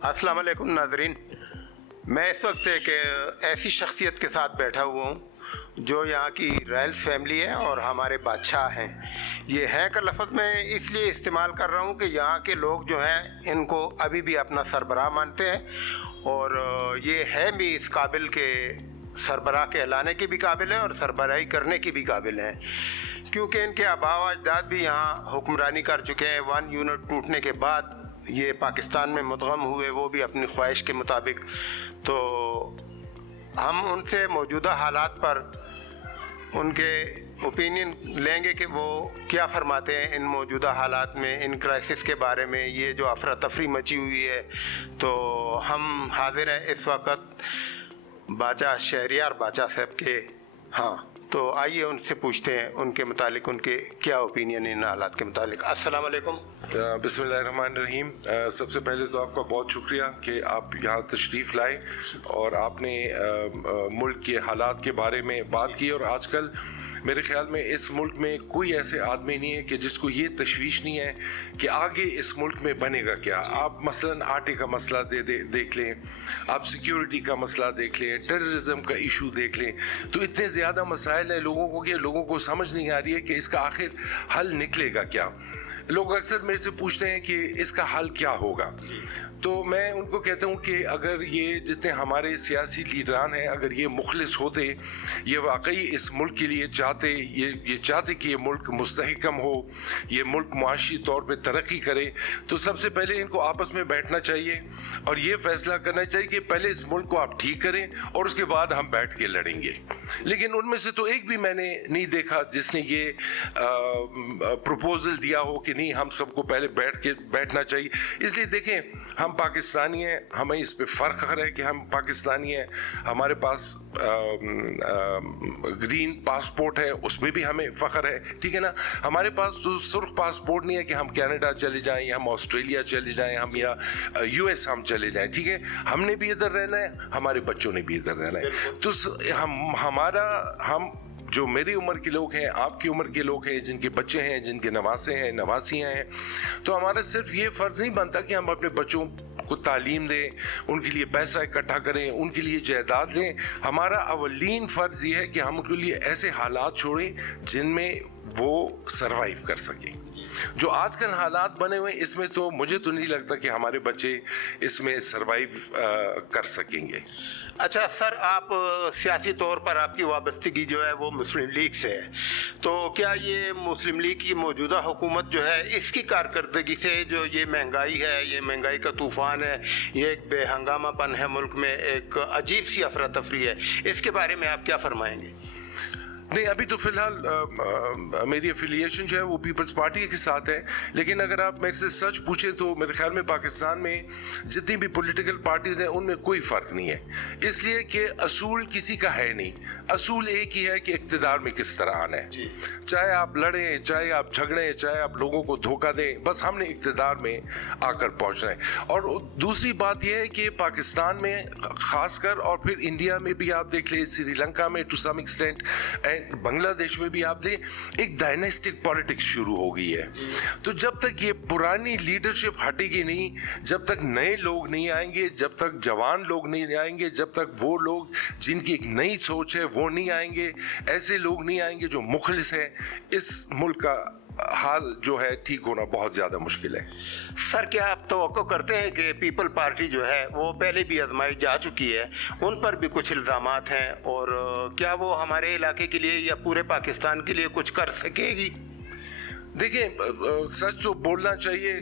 السلام علیکم ناظرین، میں اس وقت ایک ایسی شخصیت کے ساتھ بیٹھا ہوا ہوں جو یہاں کی رائل فیملی ہے اور ہمارے بادشاہ ہیں. یہ ہیں کا لفظ میں اس لیے استعمال کر رہا ہوں کہ یہاں کے لوگ جو ہیں ان کو ابھی بھی اپنا سربراہ مانتے ہیں اور یہ ہے بھی اس قابل کہ سربراہ کہلانے کے بھی قابل ہیں اور سربراہی کرنے کے بھی قابل ہیں، کیونکہ ان کے آبا و اجداد بھی یہاں حکمرانی کر چکے ہیں. 1 یونٹ ٹوٹنے کے بعد یہ پاکستان میں مدغم ہوئے، وہ بھی اپنی خواہش کے مطابق. تو ہم ان سے موجودہ حالات پر ان کے اوپینین لیں گے کہ وہ کیا فرماتے ہیں ان موجودہ حالات میں، ان کرائسس کے بارے میں، یہ جو افراتفری مچی ہوئی ہے. تو ہم حاضر ہیں اس وقت باچا شہریار باچا صاحب کے ہاں. تو آئیے ان سے پوچھتے ہیں ان کے متعلق، ان کے کیا اوپینین ان حالات کے متعلق. السلام علیکم. بسم اللہ الرحمن الرحیم. سب سے پہلے تو آپ کا بہت شکریہ کہ آپ یہاں تشریف لائے اور آپ نے ملک کے حالات کے بارے میں بات کی. اور آج کل میرے خیال میں اس ملک میں کوئی ایسے آدمی نہیں ہے کہ جس کو یہ تشویش نہیں ہے کہ آگے اس ملک میں بنے گا کیا. آپ مثلاً آٹے کا مسئلہ دیکھ لیں، آپ سیکیورٹی کا مسئلہ دیکھ لیں، ٹیررزم کا ایشو دیکھ لیں. تو اتنے زیادہ مسائل ہیں لوگوں کو کہ لوگوں کو سمجھ نہیں آ رہی ہے کہ اس کا آخر حل نکلے گا کیا. لوگ اکثر میرے سے پوچھتے ہیں کہ اس کا حل کیا ہوگا. تو میں ان کو کہتا ہوں کہ اگر یہ جتنے ہمارے سیاسی لیڈران ہیں اگر یہ مخلص ہوتے، یہ واقعی اس ملک کے لیے چاہتے، یہ چاہتے کہ یہ ملک مستحکم ہو، یہ ملک معاشی طور پہ ترقی کرے، تو سب سے پہلے ان کو آپس میں بیٹھنا چاہیے اور یہ فیصلہ کرنا چاہیے کہ پہلے اس ملک کو آپ ٹھیک کریں اور اس کے بعد ہم بیٹھ کے لڑیں گے. لیکن ان میں سے تو ایک بھی میں نے نہیں دیکھا جس نے یہ پروپوزل دیا ہو کہ نہیں ہم سب کو پہلے بیٹھنا چاہیے. اس لیے دیکھیں ہم پاکستانی ہیں، ہمیں اس پہ فرق ہے کہ ہم پاکستانی ہیں. ہمارے پاس گرین پاسپورٹ ہے، اس میں بھی ہمیں فخر ہے، ٹھیک ہے نا. ہمارے پاس تو سرخ پاسپورٹ نہیں ہے کہ ہم کینیڈا چلے جائیں یا ہم آسٹریلیا چلے جائیں، ہم یا یو ایس ہم چلے جائیں، ٹھیک ہے. ہم نے بھی ادھر رہنا ہے، ہمارے بچوں نے بھی ادھر رہنا ہے. تو ہم جو میری عمر کے لوگ ہیں، آپ کی عمر کے لوگ ہیں، جن کے بچے ہیں، جن کے نواسے ہیں، نواسیاں ہیں، تو ہمارا صرف یہ فرض نہیں بنتا کہ ہم اپنے بچوں کو تعلیم دیں، ان کے لیے پیسہ اکٹھا کریں، ان کے لیے جائیداد دیں. ہمارا اولین فرض یہ ہے کہ ہم ان کے لیے ایسے حالات چھوڑیں جن میں وہ سروائیو کر سکیں. جو آج کل حالات بنے ہوئے اس میں تو مجھے تو نہیں لگتا کہ ہمارے بچے اس میں سروائیو کر سکیں گے. اچھا سر، آپ سیاسی طور پر آپ کی وابستگی جو ہے وہ مسلم لیگ سے ہے، تو کیا یہ مسلم لیگ کی موجودہ حکومت جو ہے اس کی کارکردگی سے جو یہ مہنگائی ہے، یہ مہنگائی کا طوفان ہے، یہ ایک بے ہنگامہ پن ہے ملک میں، ایک عجیب سی افراتفری ہے، اس کے بارے میں آپ کیا فرمائیں گے؟ نہیں، ابھی تو فی الحال میری افیلیشن جو ہے وہ پیپلز پارٹی کے ساتھ ہے. لیکن اگر آپ میرے سے سچ پوچھیں تو میرے خیال میں پاکستان میں جتنی بھی پولیٹیکل پارٹیز ہیں ان میں کوئی فرق نہیں ہے. اس لیے کہ اصول کسی کا ہے نہیں، اصول ایک ہی ہے کہ اقتدار میں کس طرح آنا ہے. چاہے آپ لڑیں، چاہے آپ جھگڑیں، چاہے آپ لوگوں کو دھوکہ دیں، بس ہم نے اقتدار میں آ کر پہنچنا ہے. اور دوسری بات یہ ہے کہ پاکستان میں خاص کر، اور پھر انڈیا میں بھی آپ دیکھ لیں، سری لنکا میں ٹو سم ایکسٹینٹ، بنگلہ دیش میں بھی آپ دیکھیں، ایک ڈائنیسٹک پالیٹکس شروع ہو گئی ہے. تو جب تک یہ پرانی لیڈرشپ ہٹے گی نہیں، جب تک نئے لوگ نہیں آئیں گے، جب تک جوان لوگ نہیں آئیں گے، جب تک وہ لوگ جن کی ایک نئی سوچ ہے وہ نہیں آئیں گے، ایسے لوگ نہیں آئیں گے جو مخلص ہیں، اس ملک کا حال جو ہے ٹھیک ہونا بہت زیادہ مشکل ہے. سر، کیا آپ توقع کرتے ہیں کہ پیپل پارٹی جو ہے وہ پہلے بھی آزمائی جا چکی ہے، ان پر بھی کچھ الزامات ہیں، اور کیا وہ ہمارے علاقے کے لیے یا پورے پاکستان کے لیے کچھ کر سکے گی؟ دیکھیں، سچ تو بولنا چاہیے،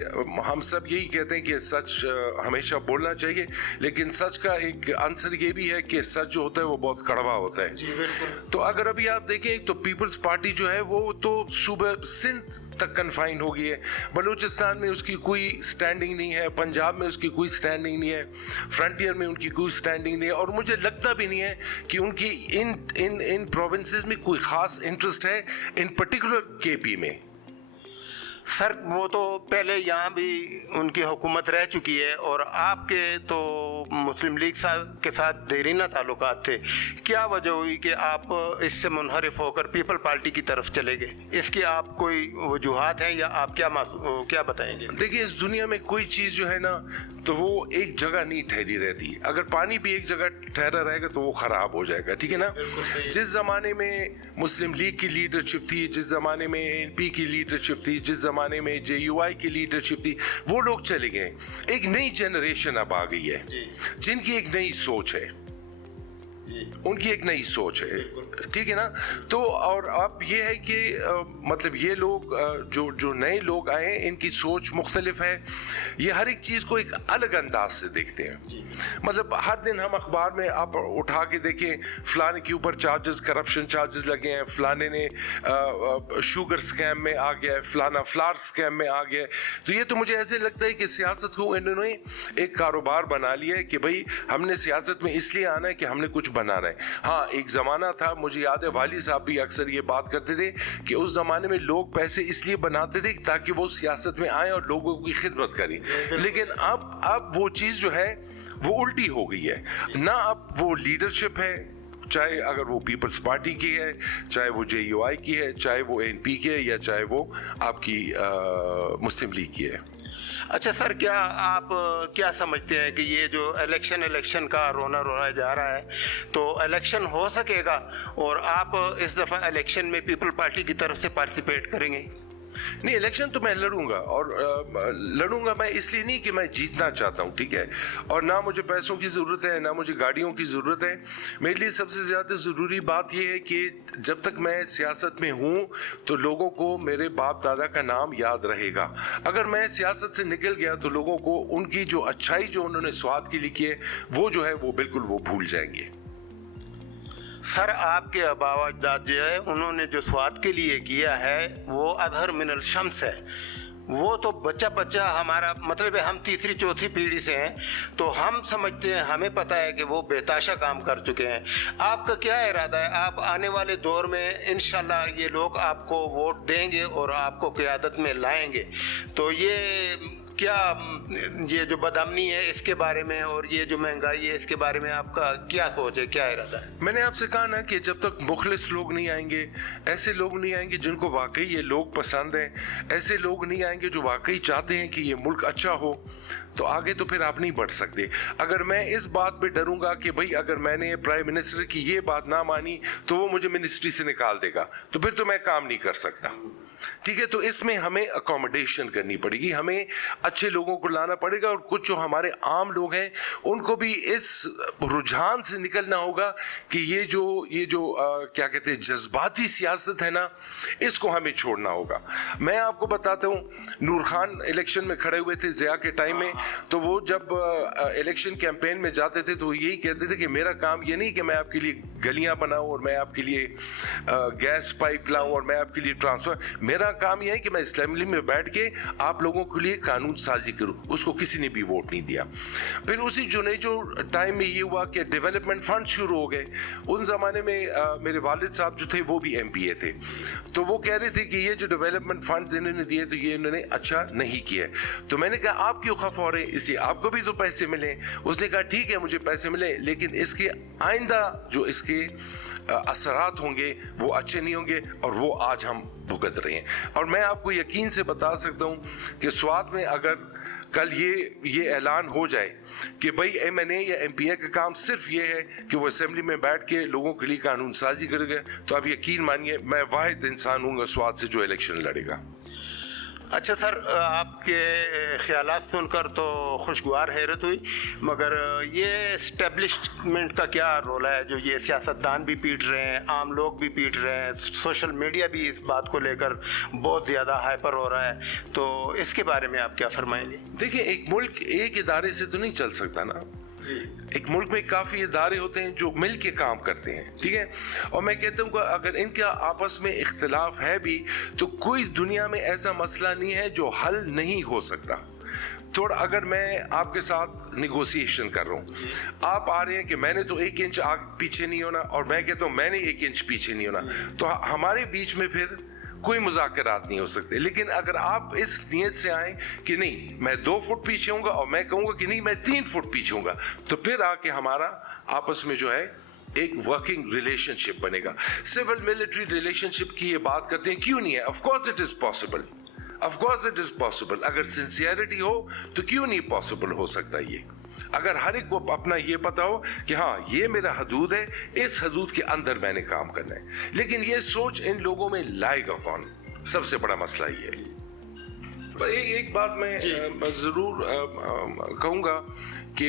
ہم سب یہی کہتے ہیں کہ سچ ہمیشہ بولنا چاہیے، لیکن سچ کا ایک عنصر یہ بھی ہے کہ سچ جو ہوتا ہے وہ بہت کڑوا ہوتا ہے. جی بالکل. تو اگر ابھی آپ دیکھیں تو پیپلز پارٹی جو ہے وہ تو صوبہ سندھ تک کنفائن ہو گئی ہے. بلوچستان میں اس کی کوئی سٹینڈنگ نہیں ہے، پنجاب میں اس کی کوئی سٹینڈنگ نہیں ہے، فرنٹیئر میں ان کی کوئی سٹینڈنگ نہیں ہے، اور مجھے لگتا بھی نہیں ہے کہ ان کی ان پروونسز میں کوئی خاص انٹرسٹ ہے، ان پرٹیکولر کے پی میں. سر وہ تو پہلے یہاں بھی ان کی حکومت رہ چکی ہے اور آپ کے تو مسلم لیگ صاحب کے ساتھ دیرینہ تعلقات تھے. کیا وجہ ہوئی کہ آپ اس سے منحرف ہو کر پیپل پارٹی کی طرف چلے گئے؟ اس کی آپ کوئی وجوہات ہیں یا آپ کیا بتائیں گے؟ دیکھیے اس دنیا میں کوئی چیز جو ہے نا تو وہ ایک جگہ نہیں ٹھہری رہتی. اگر پانی بھی ایک جگہ ٹھہرا رہے گا تو وہ خراب ہو جائے گا, ٹھیک ہے نا. جس زمانے میں مسلم لیگ کی لیڈرشپ تھی, جس زمانے میں NP کی لیڈرشپ تھی, جس زمانے میں JUI کی لیڈرشپ تھی, وہ لوگ چلے گئے. ایک نئی جنریشن اب آ گئی ہے جن کی ایک نئی سوچ ہے, ان کی ایک نئی سوچ ہے, ٹھیک ہے نا. تو اور اب یہ ہے کہ مطلب یہ لوگ جو نئے لوگ آئے ہیں ان کی سوچ مختلف ہے. یہ ہر ایک چیز کو ایک الگ انداز سے دیکھتے ہیں. مطلب ہر دن ہم اخبار میں آپ اٹھا کے دیکھیں فلانے کے اوپر چارجز, کرپشن چارجز لگے ہیں, فلانے نے شوگر سکیم میں آ گیا ہے, فلانا فلار سکیم میں آ گیا ہے. تو یہ تو مجھے ایسے لگتا ہے کہ سیاست کو انہوں نے ایک کاروبار بنا لیا ہے کہ بھائی ہم نے سیاست میں اس لیے آنا ہے کہ ہم نے کچھ بنانا ہے. ہاں ایک زمانہ تھا, مجھے یاد ہے والد صاحب بھی اکثر یہ بات کرتے تھے کہ اس زمانے میں لوگ پیسے اس لیے بناتے تھے تاکہ وہ سیاست میں آئیں اور لوگوں کی خدمت کریں. لیکن اب وہ چیز جو ہے وہ الٹی ہو گئی ہے نا. اب وہ لیڈرشپ ہے, چاہے اگر وہ پیپلز پارٹی کی ہے, چاہے وہ JUI کی ہے, چاہے وہ NP کی ہے, یا چاہے وہ آپ کی مسلم لیگ کی ہے. اچھا سر, کیا آپ کیا سمجھتے ہیں کہ یہ جو الیکشن کا رونا جا رہا ہے, تو الیکشن ہو سکے گا اور آپ اس دفعہ الیکشن میں پیپل پارٹی کی طرف سے پارٹیسپیٹ کریں گے؟ نہیں, الیکشن تو میں لڑوں گا, اور لڑوں گا میں اس لیے نہیں کہ میں جیتنا چاہتا ہوں, ٹھیک ہے, اور نہ مجھے پیسوں کی ضرورت ہے, نہ مجھے گاڑیوں کی ضرورت ہے. میرے لیے سب سے زیادہ ضروری بات یہ ہے کہ جب تک میں سیاست میں ہوں تو لوگوں کو میرے باپ دادا کا نام یاد رہے گا. اگر میں سیاست سے نکل گیا تو لوگوں کو ان کی جو اچھائی جو انہوں نے سواد کی لکھی ہے وہ جو ہے وہ بالکل وہ بھول جائیں گے. سر آپ کے آباء و اجداد جو ہے انہوں نے جو سواد کے لیے کیا ہے وہ اظہر من الشمس ہے. وہ تو بچہ ہمارا مطلب ہے ہم تیسری چوتھی پیڑھی سے ہیں, تو ہم سمجھتے ہیں, ہمیں پتہ ہے کہ وہ بے تاشا کام کر چکے ہیں. آپ کا کیا ارادہ ہے؟ آپ آنے والے دور میں انشاءاللہ یہ لوگ آپ کو ووٹ دیں گے اور آپ کو قیادت میں لائیں گے, تو یہ جو بدامنی ہے اس کے بارے میں اور یہ جو مہنگائی ہے اس کے بارے میں آپ کا کیا سوچ ہے, کیا ارادہ ہے؟ میں نے آپ سے کہا نا کہ جب تک مخلص لوگ نہیں آئیں گے, ایسے لوگ نہیں آئیں گے جن کو واقعی یہ لوگ پسند ہیں, ایسے لوگ نہیں آئیں گے جو واقعی چاہتے ہیں کہ یہ ملک اچھا ہو, تو آگے تو پھر آپ نہیں بڑھ سکتے. اگر میں اس بات پہ ڈروں گا کہ بھائی اگر میں نے پرائم منسٹر کی یہ بات نہ مانی تو وہ مجھے منسٹری سے نکال دے گا, تو پھر تو میں کام نہیں کر سکتا, ٹھیک ہے. تو اس میں ہمیں اکوموڈیشن کرنی پڑے گی, ہمیں اچھے لوگوں کو لانا پڑے گا, اور کچھ جو ہمارے عام لوگ ہیں ان کو بھی اس رجحان سے نکلنا ہوگا کہ یہ جو کیا کہتے ہیں جذباتی سیاست ہے نا, اس کو ہمیں چھوڑنا ہوگا. میں آپ کو بتاتا ہوں, نور خان الیکشن میں کھڑے ہوئے تھے ضیاء کے ٹائم میں, تو وہ جب الیکشن کیمپین میں جاتے تھے تو یہی کہتے تھے کہ میرا کام یہ نہیں کہ میں آپ کے لیے گلیاں بناؤں اور میں آپ کے لیے گیس پائپ لاؤں اور میں آپ کے لیے ٹرانسفر, میرا کام یہ ہے کہ میں اسمبلی میں بیٹھ کے آپ لوگوں کے لیے قانون سازی کروں. اس کو کسی نے بھی ووٹ نہیں دیا. پھر اسی جو ٹائم میں یہ ہوا کہ ڈیولپمنٹ فنڈ شروع ہو گئے. ان زمانے میں میرے والد صاحب جو تھے وہ بھی MPA تھے, تو وہ کہہ رہے تھے کہ یہ جو ڈیولپمنٹ فنڈز انہوں نے دیے تو یہ انہوں نے اچھا نہیں کیا. تو میں نے کہا آپ کیوں خفا ہو رہے ہیں, اس لیے آپ کو بھی تو پیسے ملیں. اس نے کہا ٹھیک ہے مجھے پیسے ملے, لیکن اس کے آئندہ جو اس کے اثرات ہوں گے وہ اچھے نہیں ہوں گے, اور وہ آج ہم بھگت رہے ہیں. اور میں آپ کو یقین سے بتا سکتا ہوں کہ سوات میں اگر کل یہ اعلان ہو جائے کہ بھائی MNA یا MPA کا کام صرف یہ ہے کہ وہ اسمبلی میں بیٹھ کے لوگوں کے لیے قانون سازی کرے گا, تو آپ یقین مانیے میں واحد انسان ہوں گا سوات سے جو الیکشن لڑے گا. اچھا سر, آپ کے خیالات سن کر تو خوشگوار حیرت ہوئی, مگر یہ اسٹیبلشمنٹ کا کیا رول ہے جو یہ سیاستدان بھی پیٹ رہے ہیں, عام لوگ بھی پیٹ رہے ہیں, سوشل میڈیا بھی اس بات کو لے کر بہت زیادہ ہائپر ہو رہا ہے, تو اس کے بارے میں آپ کیا فرمائیں گے؟ دیکھیں ایک ملک ایک ادارے سے تو نہیں چل سکتا نا, ایک ملک میں کافی ادارے ہوتے ہیں جو مل کے کام کرتے ہیں, ٹھیک ہے. اور میں کہتا ہوں کہ اگر ان کا آپس میں اختلاف ہے بھی تو کوئی دنیا میں ایسا مسئلہ نہیں ہے جو حل نہیں ہو سکتا. تھوڑا اگر میں آپ کے ساتھ نیگوسیشن کر رہا ہوں, آپ آ رہے ہیں کہ میں نے تو 1 انچ پیچھے نہیں ہونا, اور میں کہتا ہوں میں نے 1 انچ پیچھے نہیں ہونا, تو ہمارے بیچ میں پھر کوئی مذاکرات نہیں ہو سکتے. لیکن اگر آپ اس نیت سے آئیں کہ نہیں میں 2 فٹ پیچھے ہوں گا اور میں کہوں گا کہ نہیں میں 3 فٹ پیچھے ہوں گا, تو پھر آ کے ہمارا آپس میں جو ہے ایک ورکنگ ریلیشن شپ بنے گا. سول ملٹری ریلیشن شپ کی یہ بات کرتے ہیں, کیوں نہیں ہے؟ Of course it is possible, of course it is possible. اگر سنسیئرٹی ہو تو کیوں نہیں پاسبل ہو سکتا یہ؟ اگر ہر ایک کو اپنا یہ پتا ہو کہ ہاں یہ میرا حدود ہے, اس حدود کے اندر میں نے کام کرنا ہے. لیکن یہ سوچ ان لوگوں میں لائے گا کون؟ سب سے بڑا مسئلہ یہ ہے. ایک بات میں ضرور کہوں گا کہ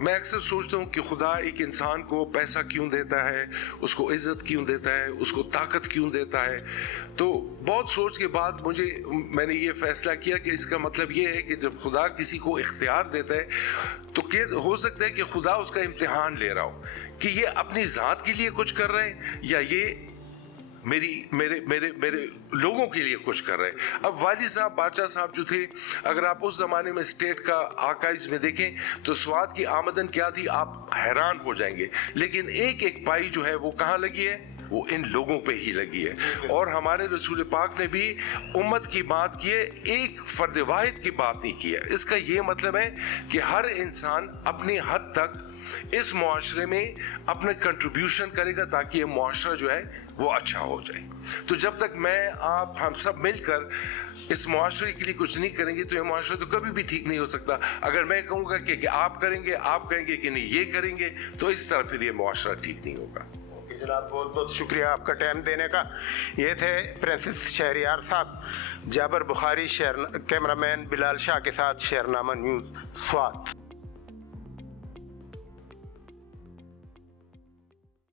میں اکثر سوچتا ہوں کہ خدا ایک انسان کو پیسہ کیوں دیتا ہے, اس کو عزت کیوں دیتا ہے, اس کو طاقت کیوں دیتا ہے. تو بہت سوچ کے بعد میں نے یہ فیصلہ کیا کہ اس کا مطلب یہ ہے کہ جب خدا کسی کو اختیار دیتا ہے تو ہو سکتا ہے کہ خدا اس کا امتحان لے رہا ہو کہ یہ اپنی ذات کے لیے کچھ کر رہے ہیں یا یہ میرے لوگوں کے لیے کچھ کر رہے ہیں. اب والد صاحب بادشاہ صاحب جو تھے, اگر آپ اس زمانے میں اسٹیٹ کا آرکائیوز میں دیکھیں تو سوات کی آمدن کیا تھی آپ حیران ہو جائیں گے. لیکن ایک ایک پائی جو ہے وہ کہاں لگی ہے؟ وہ ان لوگوں پہ ہی لگی ہے. اور ہمارے رسول پاک نے بھی امت کی بات کی ہے, ایک فرد واحد کی بات نہیں کی ہے. اس کا یہ مطلب ہے کہ ہر انسان اپنی حد تک اس معاشرے میں اپنے کنٹریبیوشن کرے گا تاکہ یہ معاشرہ جو ہے وہ اچھا ہو جائے. تو جب تک میں آپ ہم سب مل کر اس معاشرے کے لیے کچھ نہیں کریں گے تو یہ معاشرہ تو کبھی بھی ٹھیک نہیں ہو سکتا. اگر میں کہوں گا کہ آپ کریں گے, آپ کہیں گے کہ نہیں یہ کریں گے, تو اس طرح پھر یہ معاشرہ ٹھیک نہیں ہوگا. جناب بہت بہت شکریہ آپ کا ٹائم دینے کا. یہ تھے پرنسس شہریار صاحب. جابر بخاری کیمرہ مین بلال شاہ کے ساتھ شہرنامہ نیوز سوات.